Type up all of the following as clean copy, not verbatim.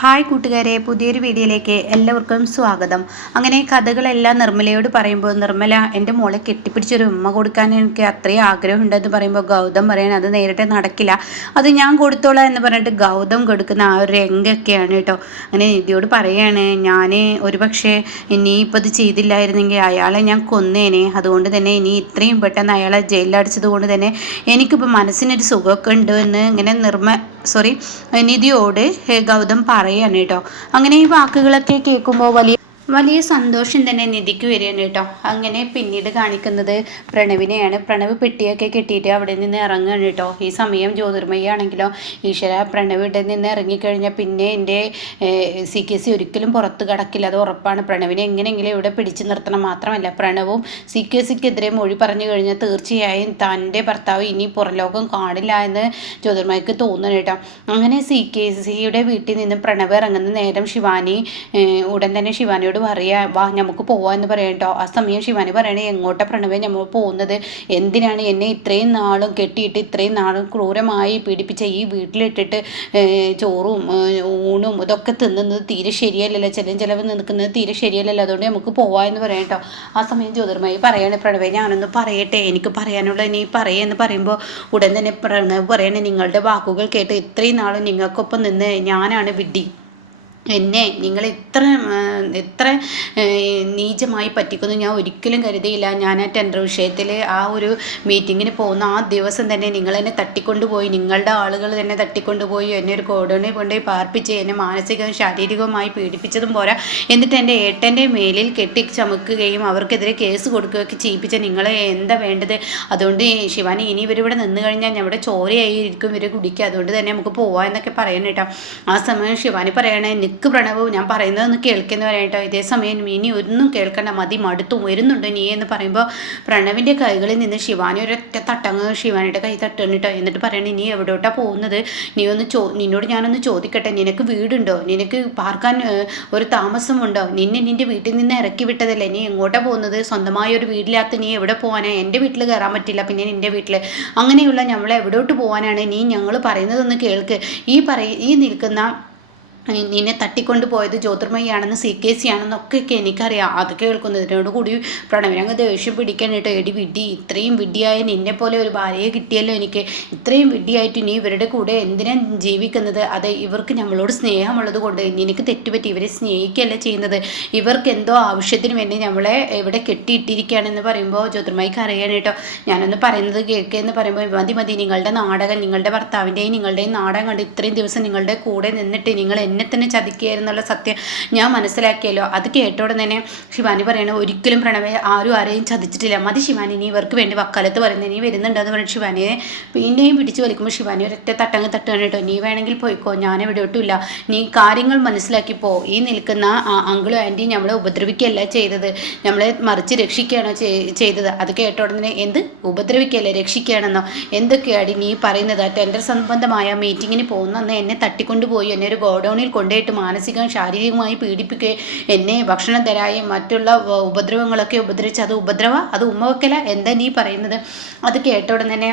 Hi കൂട്ടുകാരെ, പുതിയൊരു വീഡിയോയിലേക്ക് എല്ലാവർക്കും സ്വാഗതം. അങ്ങനെ കഥകളെല്ലാം നിർമ്മലയോട് പറയുമ്പോൾ നിർമ്മല എൻ്റെ മോളെ കെട്ടിപ്പിടിച്ചൊരു ഉമ്മ കൊടുക്കാൻ എനിക്ക് അത്രയും ആഗ്രഹമുണ്ടെന്ന് പറയുമ്പോൾ ഗൗതം പറയണം അത് നേരിട്ട് നടക്കില്ല, അത് ഞാൻ കൊടുത്തോളാം എന്ന് പറഞ്ഞിട്ട് ഗൗതം കൊടുക്കുന്ന ആ ഒരു രംഗമൊക്കെയാണ് കേട്ടോ. അങ്ങനെ നിധിയോട് പറയാണ്, ഞാൻ ഒരു പക്ഷേ ഇനി ഇപ്പോൾ ഇത് ചെയ്തില്ലായിരുന്നെങ്കിൽ അയാളെ ഞാൻ കൊന്നേനെ. അതുകൊണ്ട് തന്നെ ഇനി ഇത്രയും പെട്ടെന്ന് അയാളെ ജയിലിലടിച്ചത് കൊണ്ട് തന്നെ എനിക്കിപ്പോൾ മനസ്സിനൊരു സുഖമൊക്കെ ഉണ്ട് എന്ന് ഇങ്ങനെ നിധിയോട് ഗൗതം പറയാണ് കേട്ടോ. അങ്ങനെ ഈ വാക്കുകളൊക്കെ കേൾക്കുമ്പോൾ വലിയ സന്തോഷം തന്നെ നിധിക്ക് വരികയാണ് കേട്ടോ. അങ്ങനെ പിന്നീട് കാണിക്കുന്നത് പ്രണവിനെയാണ്. പ്രണവ് പെട്ടിയൊക്കെ കെട്ടിയിട്ട് അവിടെ നിന്ന് ഇറങ്ങുകയാണ് കേട്ടോ. ഈ സമയം ജ്യോതിർമയാണെങ്കിലോ, ഈശ്വര പ്രണവ് ഇവിടെ നിന്ന് ഇറങ്ങിക്കഴിഞ്ഞാൽ പിന്നെ എൻ്റെ CKC ഒരിക്കലും പുറത്ത് കടക്കില്ല, അത് ഉറപ്പാണ്. പ്രണവിനെ എങ്ങനെയെങ്കിലും ഇവിടെ പിടിച്ചു നിർത്തണം. മാത്രമല്ല പ്രണവും CKCക്കെതിരെ മൊഴി പറഞ്ഞു കഴിഞ്ഞാൽ തീർച്ചയായും തൻ്റെ ഭർത്താവ് ഇനി പുറലോകം കാണില്ല എന്ന് ജ്യോതിർമയ്ക്ക് തോന്നുന്നു കേട്ടോ. അങ്ങനെ CKCയുടെ വീട്ടിൽ നിന്ന് പ്രണവ് ഇറങ്ങുന്ന നേരം ശിവാനി ഉടൻ തന്നെ ശിവാനിയോട് പറയാ, വാ നമുക്ക് പോവാ എന്ന് പറയാം കേട്ടോ. ആ സമയം ശിവാനി പറയണേ, എങ്ങോട്ടാ പ്രണവേ നമ്മൾ പോകുന്നത്? എന്തിനാണ് എന്നെ ഇത്രയും നാളും കെട്ടിയിട്ട് ഇത്രയും നാളും ക്രൂരമായി പീഡിപ്പിച്ച ഈ വീട്ടിലിട്ടിട്ട് ചോറും ഊണും ഇതൊക്കെ തിന്നുന്നത് തീരെ ശരിയല്ലല്ലോ, ചിലവ് നിൽക്കുന്നത് തീരെ ശരിയല്ലല്ലോ, അതുകൊണ്ട് നമുക്ക് പോവാ എന്ന് പറയാം കേട്ടോ. ആ സമയം ജ്യോതിർമയി പറയാണ്, പ്രണവേ ഞാനൊന്ന് പറയട്ടെ, എനിക്ക് പറയാനുള്ള നീ പറയുമെന്ന് പറയുമ്പോൾ ഉടൻ തന്നെ പ്രണവ് പറയണേ, നിങ്ങളുടെ വാക്കുകൾ കേട്ട് ഇത്രയും നാളും നിങ്ങൾക്കൊപ്പം നിന്ന് ഞാനാണ് വിഡ്ഢി. എന്നെ നിങ്ങൾ ഇത്ര നീചമായി പറ്റിക്കുന്നു ഞാൻ ഒരിക്കലും കരുതിയില്ല. ഞാൻ ആ ടെൻഡർ വിഷയത്തിൽ ആ ഒരു മീറ്റിങ്ങിന് പോകുന്ന ആ ദിവസം തന്നെ നിങ്ങളെന്നെ തട്ടിക്കൊണ്ടുപോയി, നിങ്ങളുടെ ആളുകൾ തന്നെ തട്ടിക്കൊണ്ടുപോയി എന്നെ ഒരു ഗോഡൗണിൽ കൊണ്ടുപോയി പാർപ്പിച്ച് എന്നെ മാനസികവും ശാരീരികവുമായി പീഡിപ്പിച്ചതും പോരാ, എന്നിട്ട് എൻ്റെ ഏട്ടൻ്റെ മേലിൽ കെട്ടി ചമുക്കുകയും അവർക്കെതിരെ കേസ് കൊടുക്കുകയൊക്കെ ചെയ്യിപ്പിച്ച നിങ്ങളെ എന്താ വേണ്ടത്? അതുകൊണ്ട് ശിവാനി ഇനി ഇവരിവിടെ നിന്ന് കഴിഞ്ഞാൽ ഞങ്ങളുടെ ചോരയായിരിക്കും ഇവർ കുടിക്കുക, അതുകൊണ്ട് തന്നെ നമുക്ക് പോവാം എന്നൊക്കെ പറയണം കേട്ടോ. ആ സമയം ശിവാനി പറയണേ, നിക്ക് പ്രണവ് ഞാൻ പറയുന്നതൊന്ന് കേൾക്കുന്ന പറയാട്ടോ. ഇതേ സമയം ഇനി ഒന്നും കേൾക്കണ്ട, മതി മടുത്തു വരുന്നുണ്ട് നീ എന്ന് പറയുമ്പോൾ പ്രണവിൻ്റെ കൈകളിൽ നിന്ന് ശിവാനി ഒരൊറ്റ തട്ടങ്ങ് ശിവാനിയുടെ കൈ തട്ടുന്നു കേട്ടോ. എന്നിട്ട് പറയണേ, നീ എവിടോട്ടാണ് പോകുന്നത്? നിന്നോട് ഞാനൊന്ന് ചോദിക്കട്ടെ, നിനക്ക് വീടുണ്ടോ? നിനക്ക് പാർക്കാൻ ഒരു താമസമുണ്ടോ? നിന്റെ വീട്ടിൽ നിന്ന് ഇറക്കി വിട്ടതല്ലേ, നീ എങ്ങോട്ടാണ് പോകുന്നത്? സ്വന്തമായ ഒരു വീട്ടിനകത്ത് നീ എവിടെ പോകാനാണ്? എൻ്റെ വീട്ടിൽ കയറാൻ പറ്റില്ല, പിന്നെ നിൻ്റെ വീട്ടിൽ അങ്ങനെയുള്ള നമ്മൾ എവിടോട്ട് പോകാനാണ്? ഞങ്ങൾ പറയുന്നതൊന്ന് കേൾക്ക്. ഈ നിൽക്കുന്ന നിന്നെ തട്ടിക്കൊണ്ട് പോയത് ജ്യോതിർമയാണെന്ന് CKC ആണെന്നൊക്കെ എനിക്കറിയാം. അത് കേൾക്കുന്നതിനോട് കൂടി പ്രണവിനങ്ങ് ദേഷ്യം പിടിക്കാനായിട്ട്, എടി വിഡ്ഢി, ഇത്രയും വിഡ്ഢിയായ നിന്നെ പോലെ ഒരു ഭാര്യയെ കിട്ടിയല്ലോ എനിക്ക്, ഇത്രയും വിഡ്ഢിയായിട്ട് നീ ഇവരുടെ കൂടെ എന്തിനാ ജീവിക്കുന്നത്? അത് ഇവർക്ക് നമ്മളോട് സ്നേഹമുള്ളത് കൊണ്ട്, നിനക്ക് തെറ്റുപറ്റി, ഇവരെ സ്നേഹിക്കുകയല്ല ചെയ്യുന്നത്, ഇവർക്ക് എന്തോ ആവശ്യത്തിന് വേണ്ടി നമ്മളെ ഇവിടെ കെട്ടിയിട്ടിരിക്കുകയാണെന്ന് പറയുമ്പോൾ ജ്യോതിർമയ്ക്ക് അറിയാൻ കേട്ടോ. ഞാനൊന്ന് പറയുന്നത് കേൾക്കുകയെന്ന് പറയുമ്പോൾ, മതി നിങ്ങളുടെ നാടകം, നിങ്ങളുടെ ഭർത്താവിൻ്റെയും നിങ്ങളുടെയും നാടകം കണ്ട് ഇത്രയും ദിവസം നിങ്ങളുടെ കൂടെ നിന്നിട്ട് നിങ്ങൾ എന്നെ തന്നെ ചതിക്കുകയായിരുന്നുള്ള സത്യം ഞാൻ മനസ്സിലാക്കിയല്ലോ. അത് കേട്ടോടെ തന്നെ ശിവാനി പറയണ, ഒരിക്കലും പ്രണവേ ആരെയും ചതിച്ചിട്ടില്ല, മതി ശിവാനി, നീ ഇവർക്ക് വേണ്ടി വക്കാലത്ത് പറയുന്നത്, നീ വരുന്നുണ്ടെന്ന് പറഞ്ഞിട്ട് ശിവാനിയെ പിന്നെയും പിടിച്ചു വലിക്കുമ്പോൾ ശിവാനി ഒരൊറ്റ തട്ടങ്ങ് തട്ടുകയാണ് കേട്ടോ. നീ വേണമെങ്കിൽ പോയിക്കോ, ഞാൻ എവിടെയോട്ടില്ല, നീ കാര്യങ്ങൾ മനസ്സിലാക്കിപ്പോ. ഈ നിൽക്കുന്ന അങ്കിളും ആൻറ്റിയും നമ്മളെ ഉപദ്രവിക്കുകയല്ല ചെയ്തത്, നമ്മളെ മറിച്ച് രക്ഷിക്കുകയാണോ ചെയ്തത്? അത് കേട്ടോടെ തന്നെ, എന്ത് ഉപദ്രവിക്കുകയല്ലേ രക്ഷിക്കുകയാണെന്നോ? എന്തൊക്കെയാണ് നീ പറയുന്നത്? ടെൻഡർ സംബന്ധമായ മീറ്റിങ്ങിന് പോകുന്ന എന്നെ തട്ടിക്കൊണ്ടുപോയി എന്നെ ഒരു ഗോഡൗണിൽ കൊണ്ടുപോയിട്ട് മാനസികവും ശാരീരികമായി പീഡിപ്പിക്കുകയും എന്നെ ഭക്ഷണം തരായും മറ്റുള്ള ഉപദ്രവങ്ങളൊക്കെ ഉപദ്രവിച്ച്, അത് ഉമ്മ വെക്കല? എന്താ നീ പറയുന്നത്? അത് കേട്ടോടെ തന്നെ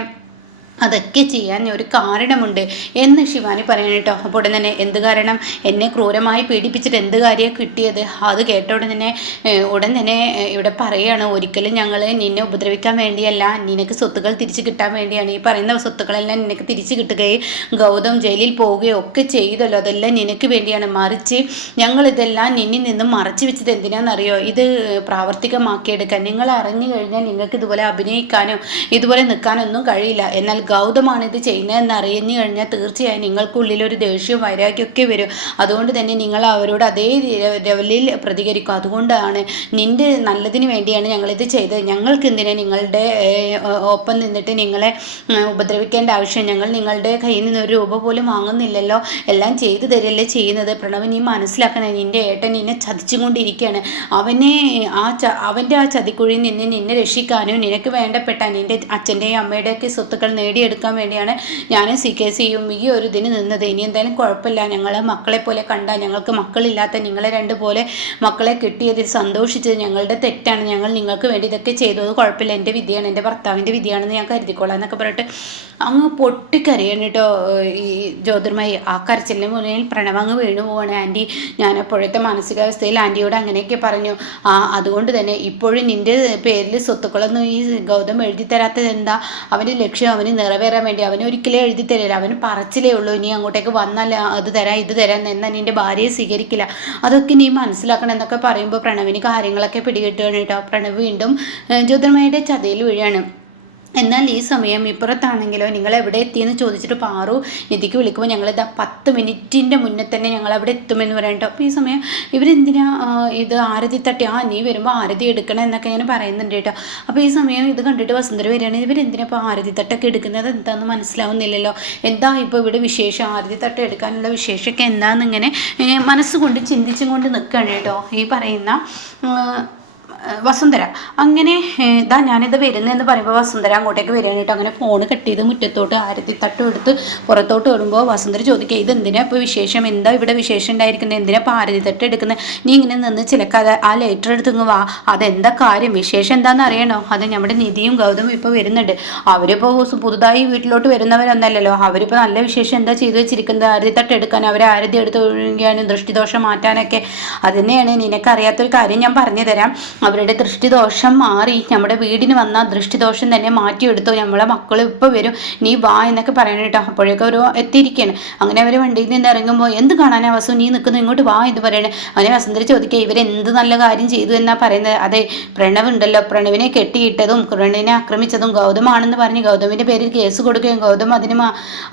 അതൊക്കെ ചെയ്യാൻ ഒരു കാരണമുണ്ട് എന്ന് ശിവാനി പറയണം കേട്ടോ. അപ്പോൾ ഉടൻ തന്നെ, എന്ത് കാരണം? എന്നെ ക്രൂരമായി പീഡിപ്പിച്ചിട്ട് എന്ത് കാര്യമാണ് കിട്ടിയത്? അത് കേട്ട ഉടൻ തന്നെ ഇവിടെ പറയുകയാണ്, ഒരിക്കലും ഞങ്ങൾ നിന്നെ ഉപദ്രവിക്കാൻ വേണ്ടിയല്ല, നിനക്ക് സ്വത്തുക്കൾ തിരിച്ചു കിട്ടാൻ വേണ്ടിയാണ്. ഈ പറയുന്ന സ്വത്തുക്കളെല്ലാം നിനക്ക് തിരിച്ചു കിട്ടുകയും ഗൗതം ജയിലിൽ പോവുകയോ ഒക്കെ ചെയ്തല്ലോ, അതെല്ലാം നിനക്ക് വേണ്ടിയാണ്. മറിച്ച് ഞങ്ങളിതെല്ലാം നിന്നിൽ നിന്നും മറച്ചു വെച്ചത് എന്തിനാണെന്നറിയോ? ഇത് പ്രാവർത്തികമാക്കിയെടുക്കാൻ. നിങ്ങൾ അറിഞ്ഞു കഴിഞ്ഞാൽ നിങ്ങൾക്ക് ഇതുപോലെ അഭിനയിക്കാനോ ഇതുപോലെ നിൽക്കാനൊന്നും കഴിയില്ല. എന്നാൽ ഗൗതമാണ് ഇത് ചെയ്യുന്നതെന്ന് അറിഞ്ഞു കഴിഞ്ഞാൽ തീർച്ചയായും നിങ്ങൾക്കുള്ളിലൊരു ദേഷ്യവും വൈരാഗ്യമൊക്കെ വരും. അതുകൊണ്ട് തന്നെ നിങ്ങൾ അവരോട് അതേ ലെവലിൽ പ്രതികരിക്കും. അതുകൊണ്ടാണ് നിൻ്റെ നല്ലതിന് വേണ്ടിയാണ് ഞങ്ങളിത് ചെയ്തത്. ഞങ്ങൾക്ക് എന്തിനാ നിങ്ങളുടെ ഒപ്പം നിന്നിട്ട് നിങ്ങളെ ഉപദ്രവിക്കേണ്ട ആവശ്യം? ഞങ്ങൾ നിങ്ങളുടെ കയ്യിൽ നിന്ന് ഒരു രൂപ പോലും വാങ്ങുന്നില്ലല്ലോ, എല്ലാം ചെയ്തു തരല്ലേ ചെയ്യുന്നത്. പ്രണവ്, നീ മനസ്സിലാക്കണേ, നിൻ്റെ ഏട്ടൻ നിന്നെ ചതിച്ചും കൊണ്ടിരിക്കുകയാണ്. അവൻ്റെ ആ ചതിക്കുഴിയിൽ നിന്ന് നിന്നെ രക്ഷിക്കാനും നിനക്ക് വേണ്ടപ്പെട്ട നിൻ്റെ അച്ഛൻ്റെയും അമ്മയുടെയൊക്കെ സ്വത്തുക്കൾ നേടി നേടിയെടുക്കാൻ വേണ്ടിയാണ് ഞാനും CKCയും ഈ ഒരു ഇതിന് നിന്നത്. ഇനി എന്തായാലും കുഴപ്പമില്ല, ഞങ്ങളെ മക്കളെ പോലെ കണ്ട, ഞങ്ങൾക്ക് മക്കളില്ലാത്ത നിങ്ങളെ പോലെ മക്കളെ കിട്ടിയതിൽ സന്തോഷിച്ചത് ഞങ്ങളുടെ തെറ്റാണ്. ഞങ്ങൾ നിങ്ങൾക്ക് വേണ്ടി ഇതൊക്കെ ചെയ്തത് കുഴപ്പമില്ല, എൻ്റെ വിധിയാണ്, എൻ്റെ ഭർത്താവിൻ്റെ വിധിയാണെന്ന് ഞാൻ കരുതിക്കോളാം എന്നൊക്കെ പറഞ്ഞിട്ട് അങ്ങ് പൊട്ടിക്കരയാണ് കേട്ടോ ഈ ജ്യോതിർമയി. ആ കരച്ചിലിന് മുന്നിൽ പ്രണവ് അങ്ങ് വീണു പോവാണ്. ആൻറ്റി, ഞാൻ അപ്പോഴത്തെ മാനസികാവസ്ഥയിൽ ആൻറ്റിയോട് അങ്ങനെയൊക്കെ പറഞ്ഞു. അതുകൊണ്ട് തന്നെ ഇപ്പോഴും നിൻ്റെ പേരിൽ സ്വത്തുക്കളൊന്നും ഈ ഗൗതം എഴുതി തരാത്തത് എന്താ? അവൻ്റെ ലക്ഷ്യം അവന് നിറവേറാൻ വേണ്ടി. അവന് ഒരിക്കലും എഴുതി തരില്ല, അവന് പറച്ചിലേ ഉള്ളൂ. ഇനി അങ്ങോട്ടേക്ക് വന്നാൽ അത് തരാം ഇത് തരാം എന്നാൽ നിൻ്റെ ഭാര്യയെ സ്വീകരിക്കില്ല. അതൊക്കെ നീ മനസ്സിലാക്കണം എന്നൊക്കെ പറയുമ്പോൾ പ്രണവിന് കാര്യങ്ങളൊക്കെ പിടികിട്ടുകയാണ് കേട്ടോ. പ്രണവ് വീണ്ടും ജ്യോതിർമയുടെ ചതയിൽ വീഴാണ്. എന്നാൽ ഈ സമയം ഇപ്പുറത്താണെങ്കിലോ നിങ്ങൾ എവിടെ എത്തിയെന്ന് ചോദിച്ചിട്ട് പാറു നിധിക്ക് വിളിക്കുമ്പോൾ ഞങ്ങളിത് 10 മിനിറ്റിൻ്റെ മുന്നേ തന്നെ ഞങ്ങൾ അവിടെ എത്തുമെന്ന് പറയട്ടോ. അപ്പോൾ ഈ സമയം ഇവരെന്തിനാ ഇത് ആരതി തട്ടി നീ വരുമ്പോൾ ആരതി എടുക്കണം എന്നൊക്കെ ഇങ്ങനെ പറയുന്നുണ്ട് കേട്ടോ. അപ്പോൾ ഈ സമയം ഇത് കണ്ടിട്ട് വസുന്ധര വരികയാണ്. ഇവരെന്തിനാ ഇപ്പോൾ ആരതി തട്ടൊക്കെ എടുക്കുന്നത് എന്താണെന്ന് മനസ്സിലാവുന്നില്ലല്ലോ. എന്താ ഇപ്പോൾ ഇവിടെ വിശേഷം, ആരതി തട്ട് എടുക്കാനുള്ള വിശേഷമൊക്കെ എന്താണെന്നിങ്ങനെ മനസ്സുകൊണ്ട് ചിന്തിച്ചും കൊണ്ട് നിൽക്കുകയാണ് കേട്ടോ ഈ പറയുന്ന വസുന്ധര. അങ്ങനെ ഞാനിത് വരുന്നതെന്ന് പറയുമ്പോൾ വസുന്ധര അങ്ങോട്ടേക്ക് വരികയാണ് കേട്ടോ. അങ്ങനെ ഫോൺ കട്ട് ചെയ്ത് മുറ്റത്തോട്ട് ആരത്തി തട്ടും എടുത്ത് പുറത്തോട്ട് വരുമ്പോൾ വസുന്ധര ചോദിക്കുക, ഇതെന്തിനാ ഇപ്പോൾ വിശേഷം, എന്താ ഇവിടെ വിശേഷം ഉണ്ടായിരിക്കുന്നത്, എന്തിനാ ഇപ്പോൾ ആരതി തട്ട് എടുക്കുന്നത്, നീ ഇങ്ങനെ നിന്ന് ചിലക്കാതെ ആ ലെറ്റർ എടുത്തുങ്ങ് വാ, അതെന്താ കാര്യം, വിശേഷം എന്താണെന്ന് അറിയണോ? അത് നമ്മുടെ നിധിയും ഗൗതമും ഇപ്പോൾ വരുന്നുണ്ട്. അവരിപ്പോൾ പുതുതായി വീട്ടിലോട്ട് വരുന്നവരൊന്നല്ലല്ലോ. അവരിപ്പോൾ നല്ല വിശേഷം എന്താ ചെയ്തു വെച്ചിരിക്കുന്നത്, ആരതി തട്ട് എടുക്കാൻ, അവരെ ആരതി എടുത്ത് ഒഴുകിയാനും ദൃഷ്ടിദോഷം മാറ്റാനൊക്കെ. അതുതന്നെയാണ് നിനക്കറിയാത്തൊരു കാര്യം ഞാൻ പറഞ്ഞു തരാം. അവരുടെ ദൃഷ്ടിദോഷം മാറി നമ്മുടെ വീടിന് വന്ന ദൃഷ്ടിദോഷം തന്നെ മാറ്റിയെടുത്തു. നമ്മളെ മക്കൾ ഇപ്പോൾ വരും, നീ വാ എന്നൊക്കെ പറയണം കേട്ടോ. അപ്പോഴേക്കും അവർ എത്തിയിരിക്കുകയാണ്. അങ്ങനെ അവർ വണ്ടിയിൽ നിന്ന് ഇറങ്ങുമ്പോൾ എന്ത് കാണാനാ വസു, നീ നിൽക്കുന്നു, ഇങ്ങോട്ട് വാ എന്ന് പറയണേ. അങ്ങനെ വസുന്ധര ചോദിക്കുക, ഇവരെന്ത് നല്ല കാര്യം ചെയ്തു എന്നാ പറയുന്നത്? അതെ, പ്രണവ് ഉണ്ടല്ലോ, പ്രണവിനെ കെട്ടിയിട്ടതും പ്രണവിനെ ആക്രമിച്ചതും ഗൗതമാണെന്ന് പറഞ്ഞ് ഗൗതമിൻ്റെ പേരിൽ കേസ് കൊടുക്കുകയും ഗൗതം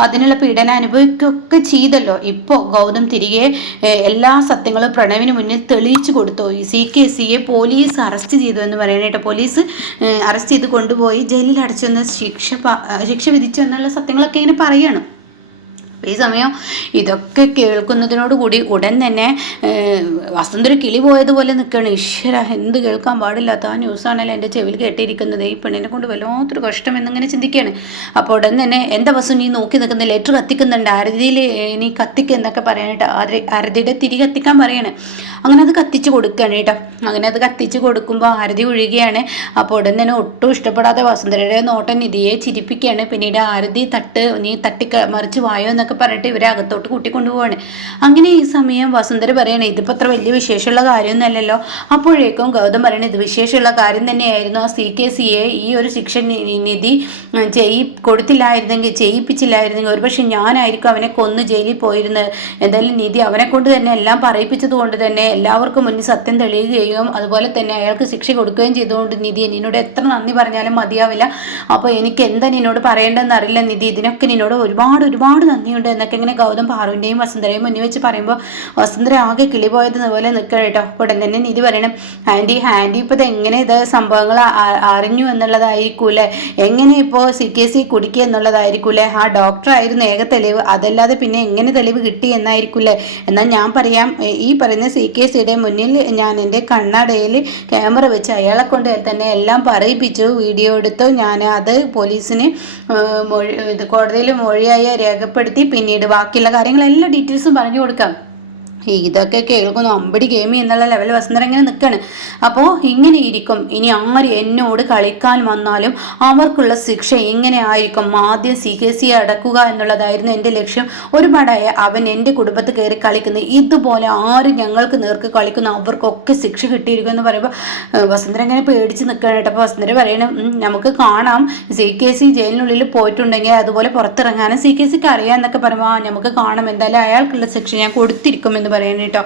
അതിനുള്ള പീഡന അനുഭവിക്കുകയൊക്കെ ചെയ്തല്ലോ. ഇപ്പോൾ ഗൗതം തിരികെ എല്ലാ സത്യങ്ങളും പ്രണവിന് മുന്നിൽ തെളിയിച്ചു കൊടുത്തു. ഈ CKCയെ പോലീസ് അറസ്റ്റ് ചെയ്തു എന്ന് പറയണേട്ടോ. പോലീസ് അറസ്റ്റ് ചെയ്ത് കൊണ്ടുപോയി ജയിലിൽ അടച്ചെന്ന് ശിക്ഷ വിധിച്ചു എന്നുള്ള സത്യങ്ങളൊക്കെ ഇങ്ങനെ പറയാണ്. ഈ സമയം ഇതൊക്കെ കേൾക്കുന്നതിനോടുകൂടി ഉടൻ തന്നെ വസുന്ധര കിളി പോയതുപോലെ നിൽക്കുകയാണ്. ഈശ്വര, എന്ത് കേൾക്കാൻ പാടില്ലാത്ത ആ ന്യൂസാണല്ലോ എൻ്റെ ചെവിയിൽ കേട്ടിരിക്കുന്നത്. ഈ പെണ്ണിനെ കൊണ്ട് വല്ലാത്തൊരു കഷ്ടം എന്നിങ്ങനെ ചിന്തിക്കുകയാണ്. അപ്പോൾ ഉടൻ തന്നെ എന്താ വസു നീ നോക്കി നിൽക്കുന്ന, ലെറ്റർ കത്തിക്കുന്നുണ്ട്, ആരതിയിൽ നീ കത്തിക്കുക എന്നൊക്കെ പറയാനായിട്ട് ആരതിയുടെ തിരി കത്തിക്കാൻ പറയാണ്. അങ്ങനെ അത് കത്തിച്ച് കൊടുക്കുകയാണ് കേട്ടോ. അങ്ങനെ അത് കത്തിച്ച് കൊടുക്കുമ്പോൾ ആരതി ഒഴുകുകയാണ്. അപ്പോൾ ഉടൻ തന്നെ ഒട്ടും ഇഷ്ടപ്പെടാതെ വസുന്ധരയുടെ നോട്ടം നിധിയെ ചിരിപ്പിക്കുകയാണ്. പിന്നീട് ആരതി നീ മറിച്ച് വായോ എന്നൊക്കെ പറഞ്ഞിട്ട് ഇവരെ അകത്തോട്ട് കൂട്ടിക്കൊണ്ടുപോവാണ്. അങ്ങനെ ഈ സമയം വസുന്ധര പറയണേ, ഇതിപ്പോൾ അത്ര വലിയ വിശേഷമുള്ള കാര്യമൊന്നുമല്ലല്ലോ. അപ്പോഴേക്കും ഗൗതം പറയണേ, ഇത് വിശേഷമുള്ള കാര്യം തന്നെയായിരുന്നു. ആ CKCയെ ഈ ഒരു ശിക്ഷ നിധി ചെയ്യിപ്പിച്ചില്ലായിരുന്നെങ്കിൽ ഒരുപക്ഷെ ഞാനായിരിക്കും അവനെ കൊന്ന് ജയിലിൽ പോയിരുന്നത്. എന്തായാലും നിധി അവനെ കൊണ്ട് തന്നെ എല്ലാം പറയിപ്പിച്ചത് കൊണ്ട് തന്നെ എല്ലാവർക്കും മുന്നിൽ സത്യം തെളിയുകയും അതുപോലെ തന്നെ അയാൾക്ക് ശിക്ഷ കൊടുക്കുകയും ചെയ്തുകൊണ്ട് നിധി, നിന്നോട് എത്ര നന്ദി പറഞ്ഞാലും മതിയാവില്ല. അപ്പോൾ എനിക്ക് എന്താ നിന്നോട് പറയേണ്ടതെന്ന് അറിയില്ല നിധി, ഇതിനൊക്കെ നിന്നോട് ഒരുപാട് നന്ദിയുണ്ട് എന്നൊക്കെ ഇങ്ങനെ ഗൗതം പാറുവിൻ്റെയും വസുന്ധരയും മുന്നിൽ വെച്ച് പറയുമ്പോൾ വസുന്ധര ആകെ കിളി പോയതുപോലെ നിൽക്കുക കേട്ടോ. ഉടൻ തന്നെ നിധി പറയണം, ആൻറ്റി ഇപ്പോൾ എങ്ങനെ ഇത് സംഭവങ്ങൾ അറിഞ്ഞു എന്നുള്ളതായിരിക്കൂലേ, എങ്ങനെ ഇപ്പോൾ CKC കുടിക്കുക എന്നുള്ളതായിരിക്കൂലേ, ആ ഡോക്ടറായിരുന്നു ഏക തെളിവ്, അതല്ലാതെ പിന്നെ എങ്ങനെ തെളിവ് കിട്ടി എന്നായിരിക്കൂലേ. എന്നാൽ ഞാൻ പറയാം, ഈ പറയുന്ന CKCയുടെ മുന്നിൽ ഞാൻ എൻ്റെ കണ്ണടയിൽ ക്യാമറ വെച്ച് അയാളെ കൊണ്ട് തന്നെ എല്ലാം പറയിപ്പിച്ചു, വീഡിയോ എടുത്തു, ഞാൻ അത് പോലീസിന് കോടതിയിൽ മൊഴിയായി രേഖപ്പെടുത്തി, പിന്നീട് ബാക്കിയുള്ള കാര്യങ്ങളെല്ലാം ഡീറ്റെയിൽസും പറഞ്ഞു കൊടുക്കാം. ഇതൊക്കെ കേൾക്കുന്നു അമ്പടി ഗെയിമി എന്നുള്ള ലെവൽ വസുന്ധര ഇങ്ങനെ നിൽക്കുകയാണ്. അപ്പോൾ ഇങ്ങനെ ഇരിക്കും, ഇനി ആര് എന്നോട് കളിക്കാൻ വന്നാലും അവർക്കുള്ള ശിക്ഷ ഇങ്ങനെ ആയിരിക്കും. ആദ്യം CKC അടക്കുക എന്നുള്ളതായിരുന്നു എൻ്റെ ലക്ഷ്യം. ഒരുപാടായ അവൻ എൻ്റെ കുടുംബത്തിൽ കയറി കളിക്കുന്നത്, ഇതുപോലെ ആര് ഞങ്ങൾക്ക് നേർക്ക് കളിക്കുന്നു അവർക്കൊക്കെ ശിക്ഷ കിട്ടിയിരിക്കും എന്ന് പറയുമ്പോൾ വസുന്ധര ഇങ്ങനെ പേടിച്ച് നിൽക്കുകയാണ് കേട്ടോ. അപ്പോൾ വസുന്ധര പറയണം, നമുക്ക് കാണാം, CKC ജയിലിനുള്ളിൽ പോയിട്ടുണ്ടെങ്കിൽ അതുപോലെ പുറത്തിറങ്ങാനും CKCക്ക് അറിയാം എന്നൊക്കെ പറയുമ്പോൾ നമുക്ക് കാണാം, എന്തായാലും അയാൾക്കുള്ള ശിക്ഷ ഞാൻ കൊടുത്തിരിക്കും എന്ന് പറയാൻ കേട്ടോ.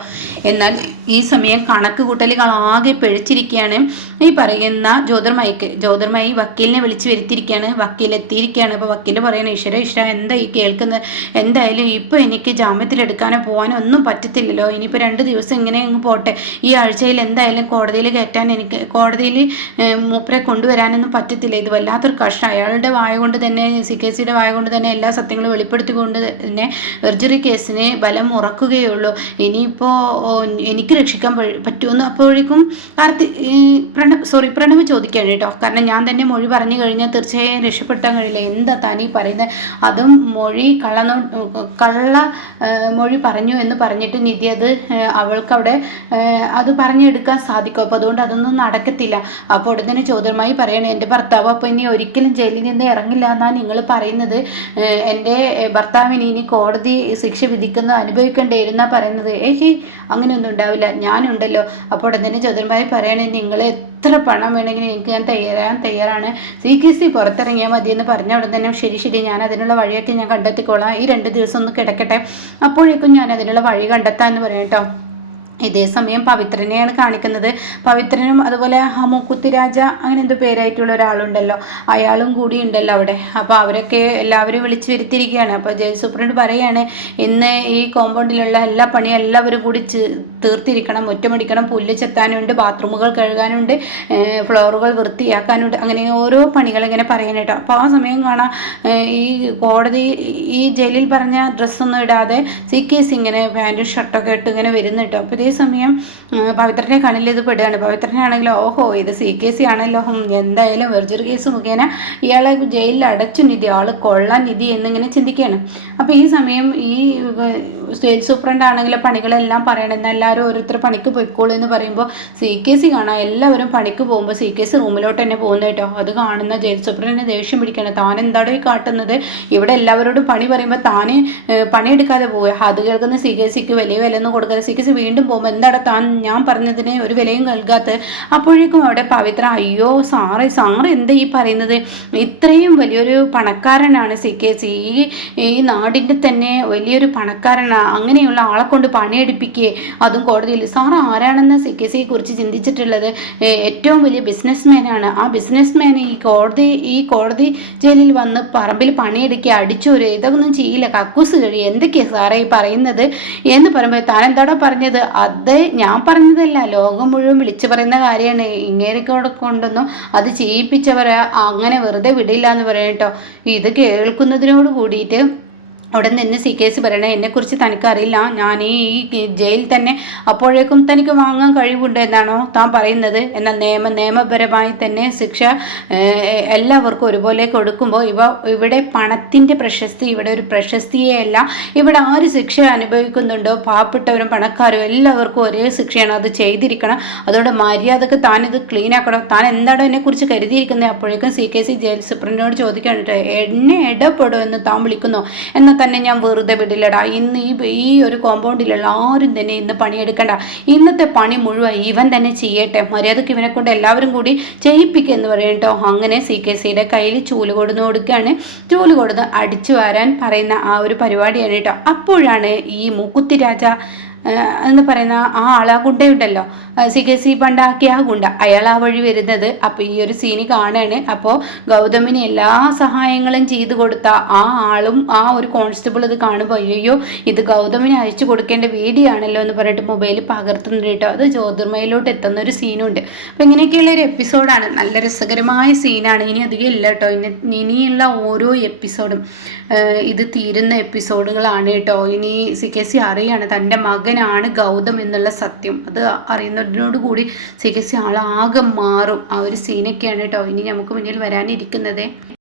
എന്നാൽ ഈ സമയം കണക്ക് കൂട്ടലുകൾ ആകെ പിഴച്ചിരിക്കുകയാണ് ഈ പറയുന്ന ജ്യോതിർമയി വക്കീലിനെ വിളിച്ചു വരുത്തിയിരിക്കുകയാണ്. വക്കീൽ എത്തിയിരിക്കുകയാണ്. അപ്പോൾ വക്കീൽ പറയണ, ഈശ്വര എന്താ ഈ കേൾക്കുന്നത്, എന്തായാലും ഇപ്പോൾ എനിക്ക് ജാമ്യത്തിലെടുക്കാനോ പോകാനോ ഒന്നും പറ്റത്തില്ലല്ലോ, ഇനിയിപ്പോൾ 2 ദിവസം ഇങ്ങനെ അങ്ങ് പോട്ടെ, ഈ ആഴ്ചയിൽ എന്തായാലും കോടതിയിൽ കയറ്റാൻ എനിക്ക് കോടതിയിൽ മൂപ്പരെ കൊണ്ടുവരാനൊന്നും പറ്റത്തില്ല, ഇത് വല്ലാത്തൊരു കഷ്ടം. അയാളുടെ വായ കൊണ്ട് തന്നെ CKCയുടെ വായ കൊണ്ട് തന്നെ എല്ലാ സത്യങ്ങളും വെളിപ്പെടുത്തിക്കൊണ്ട് തന്നെ വെർജറി കേസിന് ബലം ഉറക്കുകയുള്ളൂ ഇനിയിപ്പോൾ എനിക്ക് രക്ഷിക്കാൻ പറ്റുമെന്ന് അപ്പോഴേക്കും പ്രണവ് ചോദിക്കുകയാണ് കേട്ടോ. കാരണം ഞാൻ തന്നെ മൊഴി പറഞ്ഞു കഴിഞ്ഞാൽ തീർച്ചയായും രക്ഷപ്പെട്ടാൻ കഴിയില്ല. എന്താ താനീ പറയുന്നത്? അതും കള്ള മൊഴി പറഞ്ഞു എന്ന് പറഞ്ഞിട്ട് നിധി അത് അവൾക്കവിടെ അത് പറഞ്ഞെടുക്കാൻ സാധിക്കും. അപ്പോൾ അതുകൊണ്ട് അതൊന്നും നടക്കത്തില്ല. അപ്പോൾ ഉടനെ ചോദ്യമായി പറയണേ, എൻ്റെ ഭർത്താവ് അപ്പോൾ ഇനി ഒരിക്കലും ജയിലിൽ നിന്ന് ഇറങ്ങില്ല എന്നാണ് നിങ്ങൾ പറയുന്നത്? എൻ്റെ ഭർത്താവിന് ഇനി കോടതി ശിക്ഷ വിധിക്കുന്നത് അനുഭവിക്കേണ്ടിയിരുന്നാ പറയുന്നത്? അങ്ങനെയൊന്നും ഉണ്ടാവില്ല, ഞാനുണ്ടല്ലോ. അപ്പോൾ ഉടനെ ചോദ്യമായി പറയണേ, നിങ്ങൾ എത്ര പണം വേണമെങ്കിലും എനിക്ക് ഞാൻ തയ്യാറാണ്. CKC പുറത്തിറങ്ങിയാൽ മതിയെന്ന് പറഞ്ഞ ഉടൻ തന്നെ ശരി ഞാൻ അതിനുള്ള വഴിയൊക്കെ ഞാൻ കണ്ടെത്തിക്കോളാം, ഈ 2 ദിവസം ഒന്ന് കിടക്കട്ടെ, അപ്പോഴേക്കും ഞാൻ അതിനുള്ള വഴി കണ്ടെത്താമെന്ന് പറയാം കേട്ടോ. ഇതേ സമയം പവിത്രനെയാണ് കാണിക്കുന്നത്. പവിത്രനും അതുപോലെ മൂക്കുത്തി രാജ അങ്ങനെ എന്തോ പേരായിട്ടുള്ള ഒരാളുണ്ടല്ലോ, അയാളും കൂടി ഉണ്ടല്ലോ അവിടെ. അപ്പോൾ അവരൊക്കെ എല്ലാവരും വിളിച്ചു വരുത്തിയിരിക്കുകയാണ്. അപ്പോൾ ജയിൽ സൂപ്രണ്ട് പറയാണ്, ഇന്ന് ഈ കോമ്പൗണ്ടിലുള്ള എല്ലാ പണിയും എല്ലാവരും കൂടി തീർത്തിരിക്കണം. മുറ്റമടിക്കണം, പുല്ല് ചെത്താനുണ്ട്, ബാത്റൂമുകൾ കഴുകാനുണ്ട്, ഫ്ലോറുകൾ വൃത്തിയാക്കാനുണ്ട്, അങ്ങനെ ഓരോ പണികൾ ഇങ്ങനെ പറയാൻ കേട്ടോ. അപ്പോൾ ആ സമയം കാണാം ഈ കോടതി ഈ ജയിലിൽ പറഞ്ഞ ഡ്രസ്സൊന്നും ഇടാതെ CKC ഇങ്ങനെ പാൻറ്റും ഷർട്ടൊക്കെ ഇട്ട് ഇങ്ങനെ വരുന്നു കേട്ടോ. അപ്പോൾ സമയം പവിത്രന്റെ കണ്ണിൽ ഇത് പെടുകയാണ്. പവിത്രനാണെങ്കിലോ ഓഹോ ഇത് CKC ആണല്ലോ, എന്തായാലും വെർജറി കേസ് മുഖേന ഇയാളെ ജയിലിൽ അടച്ചു നിധി, ആള് കൊള്ളാൻ നിധി എന്നിങ്ങനെ ചിന്തിക്കുകയാണ്. അപ്പോൾ ഈ സമയം ഈ സ്റ്റേറ്റ് സൂപ്രണ്ട് ആണെങ്കിലും പണികളെല്ലാം പറയണം, എന്നാൽ എല്ലാവരും ഓരോരുത്തർ പണിക്ക് പോയിക്കോളൂ എന്ന് പറയുമ്പോൾ CKC കാണാം എല്ലാവരും പണിക്ക് പോകുമ്പോൾ CKC റൂമിലോട്ട് തന്നെ പോകുന്നത് കേട്ടോ. അത് കാണുന്ന ജയിൽ സൂപ്രണ്ടിനെ ദേഷ്യം പിടിക്കണം, താൻ എന്താടോ ഈ കാട്ടുന്നത്? ഇവിടെ എല്ലാവരോടും പണി പറയുമ്പോൾ താന് പണിയെടുക്കാതെ പോവുക. അത് കേൾക്കുന്ന CKCക്ക് വലിയ വിലയൊന്നും കൊടുക്കാതെ CKC വീണ്ടും പോകുമ്പോൾ എന്താടാ താൻ ഞാൻ പറഞ്ഞതിന് ഒരു വിലയും നൽകാത്ത? അപ്പോഴേക്കും അവിടെ പവിത്ര അയ്യോ സാറ് എന്താ ഈ പറയുന്നത്? ഇത്രയും വലിയൊരു പണക്കാരനാണ് CKC, ഈ നാടിൻ്റെ തന്നെ വലിയൊരു പണക്കാരനാണ്, അങ്ങനെയുള്ള ആളെ കൊണ്ട് പണിയെടുപ്പിക്കുകയെ അതും കോടതിയിൽ. സാറ് ആരാണെന്ന് CKCയെ കുറിച്ച് ചിന്തിച്ചിട്ടുള്ളത്? ഏറ്റവും വലിയ ബിസിനസ്മാനാണ്. ആ ബിസിനസ്മാൻ ഈ കോടതി ജയിലിൽ വന്ന് പറമ്പിൽ പണിയെടുക്കുക, അടിച്ചോര് ഇതൊന്നും ചെയ്യില്ല, കക്കൂസ് കഴിയും, എന്തൊക്കെയാണ് സാറേ ഈ പറയുന്നത് എന്ന് പറയുമ്പോൾ താൻ എന്താടോ പറഞ്ഞത്? അത് ഞാൻ പറഞ്ഞതല്ല, ലോകം മുഴുവൻ വിളിച്ചു പറയുന്ന കാര്യമാണ്. ഇങ്ങേരിക്കോടെ കൊണ്ടൊന്നും അത് ചെയ്യിപ്പിച്ചവരെ അങ്ങനെ വെറുതെ വിടില്ല എന്ന് പറയാം കേട്ടോ. ഇത് കേൾക്കുന്നതിനോട് കൂടിയിട്ട് അവിടെ നിന്ന് CKC പറയണേ, എന്നെക്കുറിച്ച് തനിക്കറിയില്ല, ഞാൻ ഈ ജയിൽ തന്നെ അപ്പോഴേക്കും തനിക്ക് വാങ്ങാൻ കഴിവുണ്ട് എന്നാണോ താൻ പറയുന്നത്? എന്നാൽ നിയമപരമായി തന്നെ ശിക്ഷ എല്ലാവർക്കും ഒരുപോലെ കൊടുക്കുമ്പോൾ ഇവിടെ പണത്തിൻ്റെ പ്രശസ്തി, ഇവിടെ ഒരു പ്രശസ്തിയല്ല, ഇവിടെ ആര് ശിക്ഷ അനുഭവിക്കുന്നുണ്ടോ പാവപ്പെട്ടവരും പണക്കാരും എല്ലാവർക്കും ഒരേ ശിക്ഷയാണ്, അത് ചെയ്തിരിക്കണം. അതുകൊണ്ട് മര്യാദക്ക് താനിത് ക്ലീൻ ആക്കണം. താൻ എന്താണോ എന്നെക്കുറിച്ച് കരുതിയിരിക്കുന്നത്? അപ്പോഴേക്കും CKC ജയിൽ സൂപ്രണ്ടിനോട് ചോദിക്കണം, എന്നെ ഇടപെടും എന്ന് താൻ വിളിക്കുന്നു, എന്നാൽ തന്നെ ഞാൻ വെറുതെ വിടില്ലടാ. ഇന്ന് ഈ ഒരു കോമ്പൗണ്ടിലുള്ള ആരും തന്നെ ഇന്ന് പണിയെടുക്കണ്ട, ഇന്നത്തെ പണി മുഴുവൻ ഇവൻ തന്നെ ചെയ്യട്ടെ, മര്യാദക്ക് ഇവനെ കൊണ്ട് എല്ലാവരും കൂടി ചെയ്യിപ്പിക്കുക എന്ന് പറയട്ടോ. അങ്ങനെ CKCയുടെ കയ്യിൽ ചൂല് കൊടുക്കുകയാണ്. ചൂല് കൊടുത്ത് അടിച്ചു വാരാൻ പറയുന്ന ആ ഒരു പരിപാടിയാണ് കേട്ടോ. അപ്പോഴാണ് ഈ മൂക്കുത്തി രാജ എന്ന് പറയുന്ന ആ ആളാ ഗുണ്ടയുണ്ടല്ലോ, CKC പണ്ടാക്കിയ ആ ഗുണ്ട, അയാൾ ആ വഴി വരുന്നത്. അപ്പോൾ ഈ ഒരു സീന് കാണാണ്. അപ്പോൾ ഗൗതമിന് എല്ലാ സഹായങ്ങളും ചെയ്തു കൊടുത്ത ആ ആളും ആ ഒരു കോൺസ്റ്റബിൾ ഇത് കാണുമ്പോൾ അയ്യോ ഇത് ഗൗതമിന് അയച്ചു കൊടുക്കേണ്ട വീഡിയോ ആണല്ലോ എന്ന് പറഞ്ഞിട്ട് മൊബൈൽ പകർത്തുന്നുണ്ട് കേട്ടോ. അത് ജ്യോതിർമയിലോട്ട് എത്തുന്ന ഒരു സീനുണ്ട്. അപ്പോൾ ഇങ്ങനെയൊക്കെയുള്ള ഒരു എപ്പിസോഡാണ്, നല്ല രസകരമായ സീനാണ്. ഇനി അധികം ഇല്ല കേട്ടോ, ഇനിയുള്ള ഓരോ എപ്പിസോഡും ഇത് തീരുന്ന എപ്പിസോഡുകളാണ് കേട്ടോ. ഇനി CKC അറിയാണ് തൻ്റെ മകനാണ് ഗൗതം എന്നുള്ള സത്യം. അത് അറിയുന്നതിനോടുകൂടി CKC ആളാകെ മാറും. ആ ഒരു സീനൊക്കെയാണ് കേട്ടോ ഇനി നമുക്ക് മുന്നിൽ വരാനിരിക്കുന്നത്.